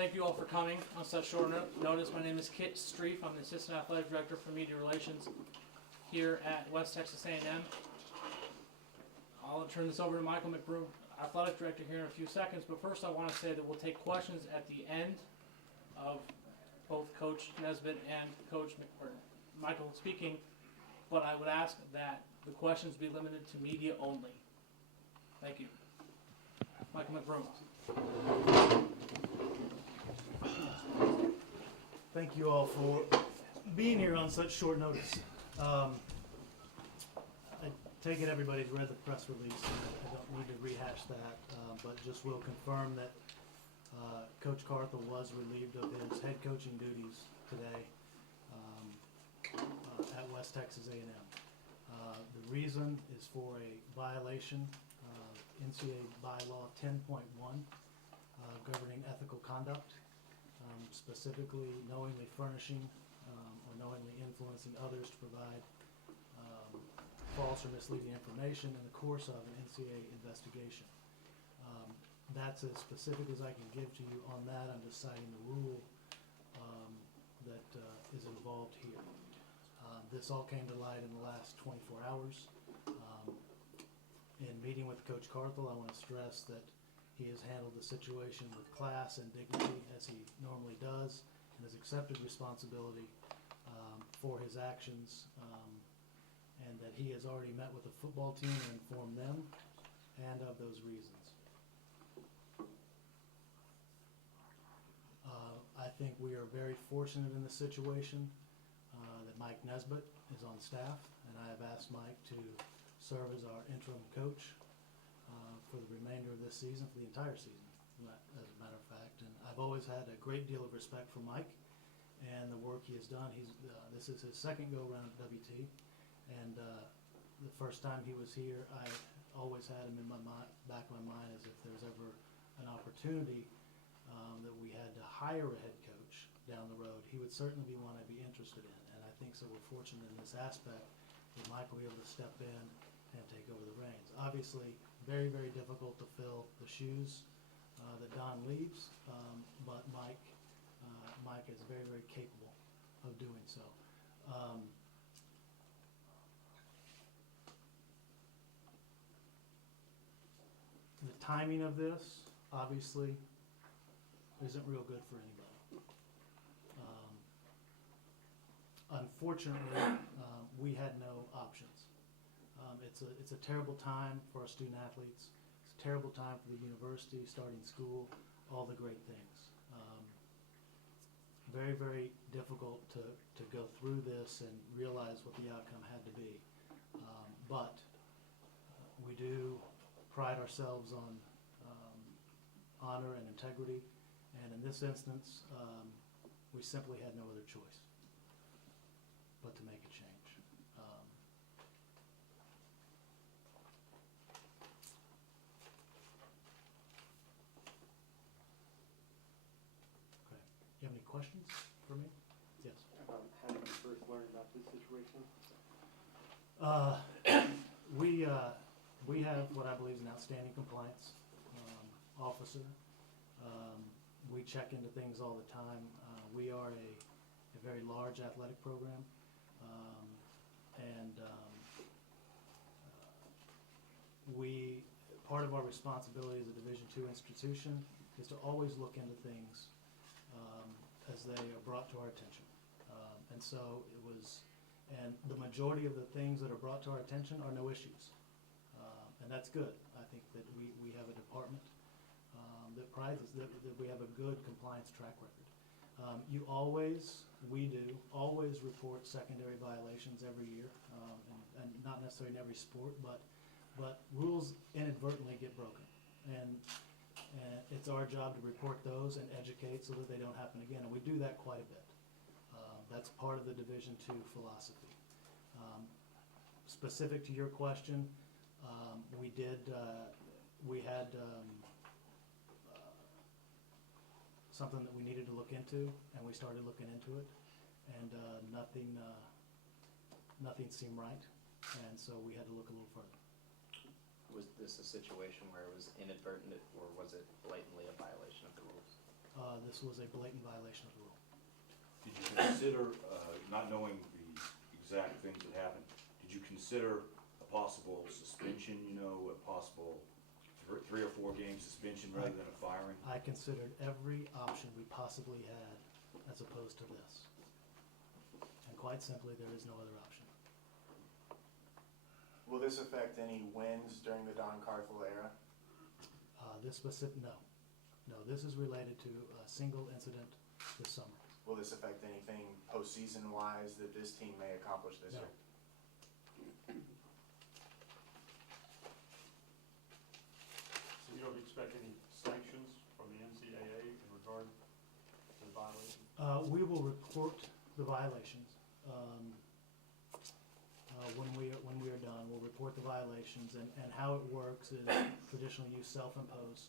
Thank you all for coming on such short notice. My name is Kit Streif. I'm the Assistant Athletic Director for Media Relations here at West Texas A&M. I'll turn this over to Michael McBroom, Athletic Director, here in a few seconds, but first I want to say that we'll take questions at the end of both Coach Nesbitt and Coach Michael speaking, but I would ask that the questions be limited to media only. Thank you. Michael McBroom. Thank you all for being here on such short notice. I take it everybody's read the press release, and I don't need to rehash that, but just will confirm that Coach Carthel was relieved of his head coaching duties today at West Texas A&M. The reason is for a violation of NCAA bylaw 10.1 governing ethical conduct, specifically knowingly furnishing or knowingly influencing others to provide false or misleading information in the course of an NCAA investigation. That's as specific as I can give to you on that. I'm just citing the rule that is involved here. This all came to light in the last 24 hours. In meeting with Coach Carthel, I want to stress that he has handled the situation with class and dignity as he normally does, and has accepted responsibility for his actions, and that he has already met with the football team and informed them and of those reasons. I think we are very fortunate in this situation that Mike Nesbitt is on staff, and I have asked Mike to serve as our interim coach for the remainder of this season, for the entire season, as a matter of fact. And I've always had a great deal of respect for Mike and the work he has done. This is his second go-around at WT, and the first time he was here, I always had him in my back of my mind as if there's ever an opportunity that we had to hire a head coach down the road, he would certainly be one I'd be interested in. And I think so we're fortunate in this aspect that Mike will be able to step in and take over the reins. Obviously, very, very difficult to fill the shoes that Don leaves, but Mike is very, very capable of doing so. The timing of this, obviously, isn't real good for anybody. Unfortunately, we had no options. It's a terrible time for our student athletes. It's a terrible time for the university, starting school, all the great things. Very, very difficult to go through this and realize what the outcome had to be. But we do pride ourselves on honor and integrity, and in this instance, we simply had no other choice but to make a change. Okay. You have any questions for me? Yes. How did you first learn about this situation? We have what I believe is an outstanding compliance officer. We check into things all the time. We are a very large athletic program, and part of our responsibility as a Division II institution is to always look into things as they are brought to our attention. And so it was, and the majority of the things that are brought to our attention are no issues. And that's good. I think that we have a department that prides us that we have a good compliance track record. We do always report secondary violations every year, and not necessarily in every sport, but rules inadvertently get broken. And it's our job to report those and educate so that they don't happen again, and we do that quite a bit. That's part of the Division II philosophy. Specific to your question, we had something that we needed to look into, and we started looking into it, and nothing seemed right, and so we had to look a little further. Was this a situation where it was inadvertent, or was it blatantly a violation of the rules? This was a blatant violation of the rule. Did you consider, not knowing the exact things that happened, did you consider a possible suspension, a possible 3 or 4 game suspension rather than a firing? I considered every option we possibly had as opposed to this. And quite simply, there is no other option. Will this affect any wins during the Don Carthel era? This specific, no. No, this is related to a single incident this summer. Will this affect anything postseason wise that this team may accomplish this No. year? So you don't expect any sanctions from the NCAA in regard to the violation? We will report the violations. When we are done, we'll report the violations, and how it works is traditionally you self-impose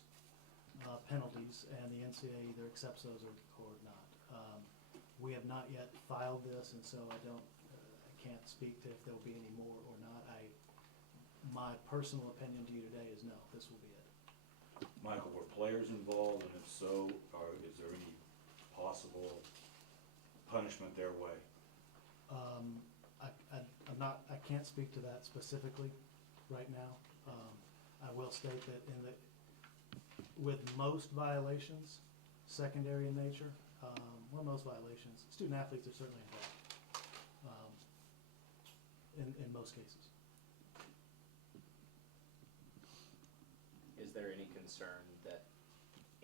penalties, and the NCAA either accepts those or not. We have not yet filed this, and so I can't speak to if there will be any more or not. My personal opinion to you today is no, this will be it. Michael, were players involved, and if so, is there any possible punishment their way? I can't speak to that specifically right now. I will state that with most violations, secondary in nature, most violations, student athletes are certainly involved, in most cases. Is there any concern that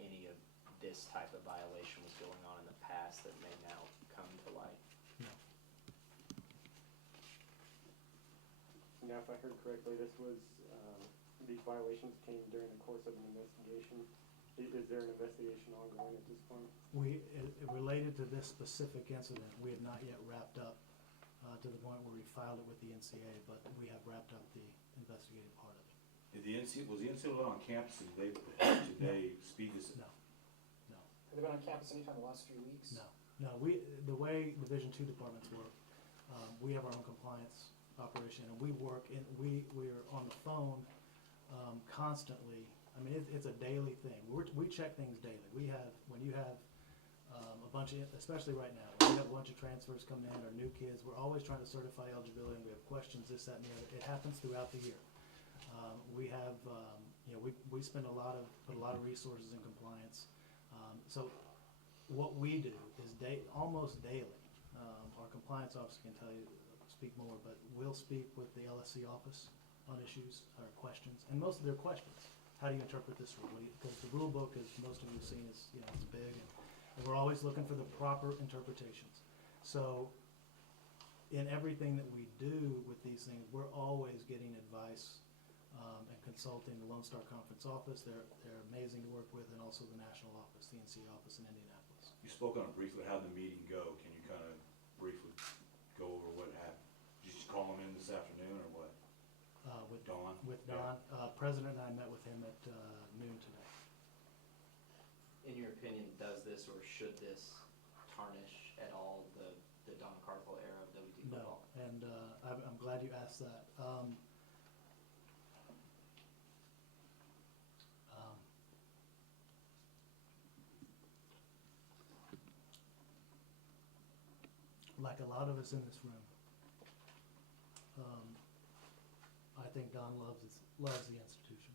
any of this type of violation was going on in the past that may now come to light? No. Now, if I heard correctly, these violations came during the course of an investigation. Is there an investigation ongoing at this point? Related to this specific incident, we have not yet wrapped up to the point where we filed it with the NCAA, but we have wrapped up the investigative part of it. Was the NCAA on campus, and did they speed this? No. Have they been on campus anytime in the last few weeks? No. The way Division II departments work, we have our own compliance operation, and we are on the phone constantly. I mean, it's a daily thing. We check things daily. When you have a bunch of, especially right now, when you have a bunch of transfers come in or new kids, we're always trying to certify eligibility, and we have questions, this, that, and the other. It happens throughout the year. We have, we spend put a lot of resources in compliance. So what we do is almost daily. Our compliance officer can speak more, but we'll speak with the LSC office on issues or questions, and most of their questions. How do you interpret this rule? Because the rule book, as most of you have seen, is it's big, and we're always looking for the proper interpretations. So in everything that we do with these things, we're always getting advice and consulting the Lone Star Conference office. They're amazing to work with, and also the national office, the NCAA office in Indianapolis. You spoke on it briefly. How'd the meeting go? Can you kind of briefly go over what happened? Did you just call him in this afternoon, or what? With Don? With Don. President and I met with him at noon today. In your opinion, does this or should this tarnish at all the Don Carthel era of WT No, football? and I'm glad you asked that. Like a lot of us in this room, I think Don loves the institution.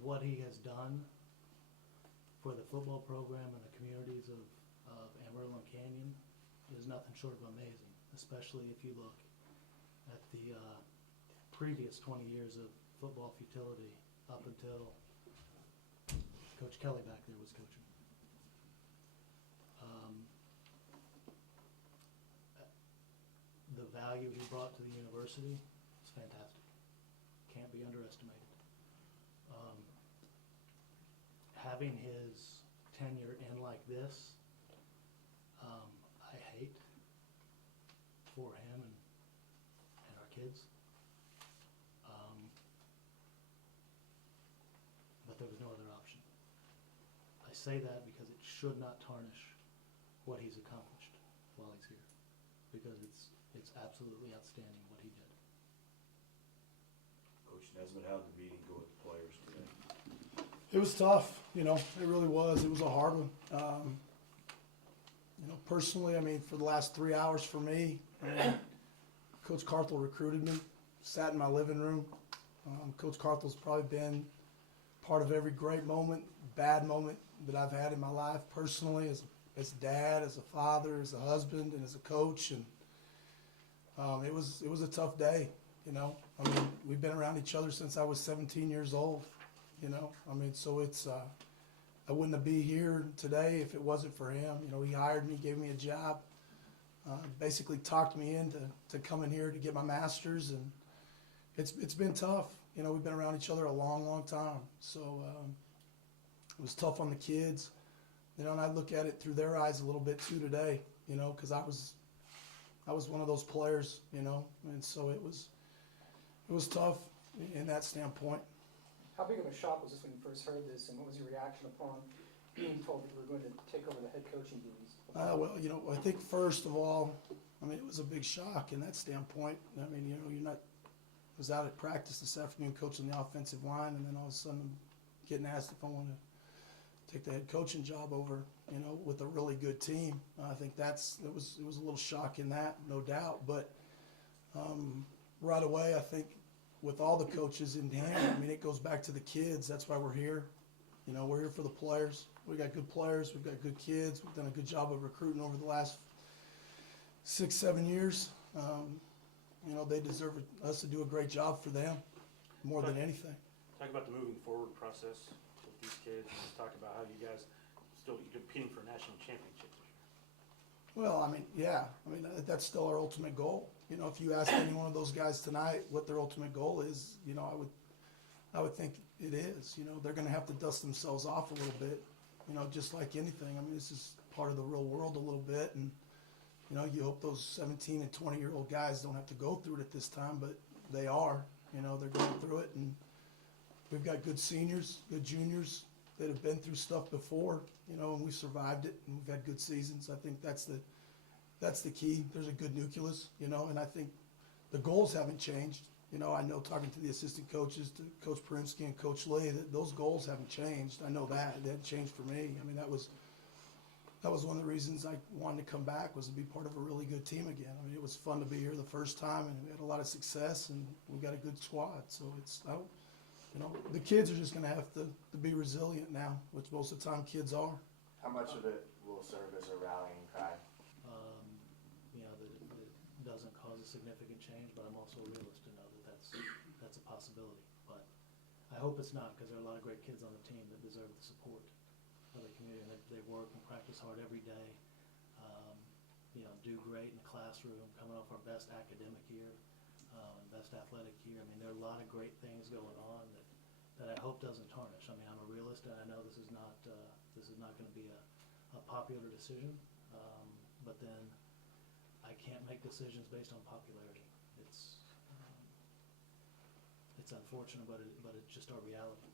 What he has done for the football program and the communities of Amarillo and Canyon is nothing short of amazing, especially if you look at the previous 20 years of football futility up until Coach Kelly back there was coaching. The value he brought to the university is fantastic. Can't be underestimated. Having his tenure end like this, I hate for him and our kids. But there was no other option. I say that because it should not tarnish what he's accomplished while he's here, because it's absolutely outstanding what he did. Coach Nesbitt, how'd the meeting go with the players today? It was tough, you know, it really was. It was a hard one. You know, personally, I mean, for the last 3 hours for me, Coach Carthel recruited me, sat in my living room. Coach Carthel's probably been part of every great moment, bad moment that I've had in my life personally, as a dad, as a father, as a husband, and as a coach. And it was a tough day, you know. I mean, we've been around each other since I was 17 years old, you know. I mean, so it's I wouldn't be here today if it wasn't for him. You know, he hired me, gave me a job, basically talked me into coming here to get my master's, and it's been tough. You know, we've been around each other a long, long time. So it was tough on the kids, you know, and I look at it through their eyes a little bit too today, you know, because I was one of those players, you know, and so it was tough in that standpoint. How big of a shock was this when you first heard this, and what was your reaction upon being told that you were going to take over the head coaching duties? Well, you know, I think first of all, I mean, it was a big shock in that standpoint. I mean, you know, I was out at practice this afternoon coaching the offensive line, and then all of a sudden I'm getting asked if I want to take the head coaching job over, you know, with a really good team. I think it was a little shock in that, no doubt. But right away, I think with all the coaches in hand, I mean, it goes back to the kids. That's why we're here. You know, we're here for the players. We got good players. We've got good kids. We've done a good job of recruiting over the last 6-7 years. You know, they deserve us to do a great job for them more than anything. Talk about the moving forward process with these kids, and just talk about how you guys still competing for a national championship this year. Well, I mean, yeah. I mean, that's still our ultimate goal. You know, if you ask any one of those guys tonight what their ultimate goal is, you know, I would think it is. You know, they're going to have to dust themselves off a little bit, you know, just like anything. I mean, this is part of the real world a little bit, and you know, you hope those 17 and 20-year-old guys don't have to go through it at this time, but they are. You know, they're going through it, and we've got good seniors, good juniors that have been through stuff before, you know, and we survived it, and we've had good seasons. I think that's the key. There's a good nucleus, you know, and I think the goals haven't changed. You know, I know talking to the assistant coaches, to Coach Perimsky and Coach Lee, that those goals haven't changed. I know that. They haven't changed for me. I mean, that was one of the reasons I wanted to come back, was to be part of a really good team again. I mean, it was fun to be here the first time, and we had a lot of success, and we got a good squad. So you know, the kids are just going to have to be resilient now, which most of the time kids are. How much of it will serve as a rallying cry? You know, that it doesn't cause a significant change, but I'm also a realist to know that that's a possibility. But I hope it's not, because there are a lot of great kids on the team that deserve the support of the community, and they work and practice hard every day. You know, do great in the classroom, coming off our best academic year, best athletic year. I mean, there are a lot of great things going on that I hope doesn't tarnish. I mean, I'm a realist, and I know this is not going to be a popular decision, but then I can't make decisions based on popularity. It's unfortunate, but it's just our reality.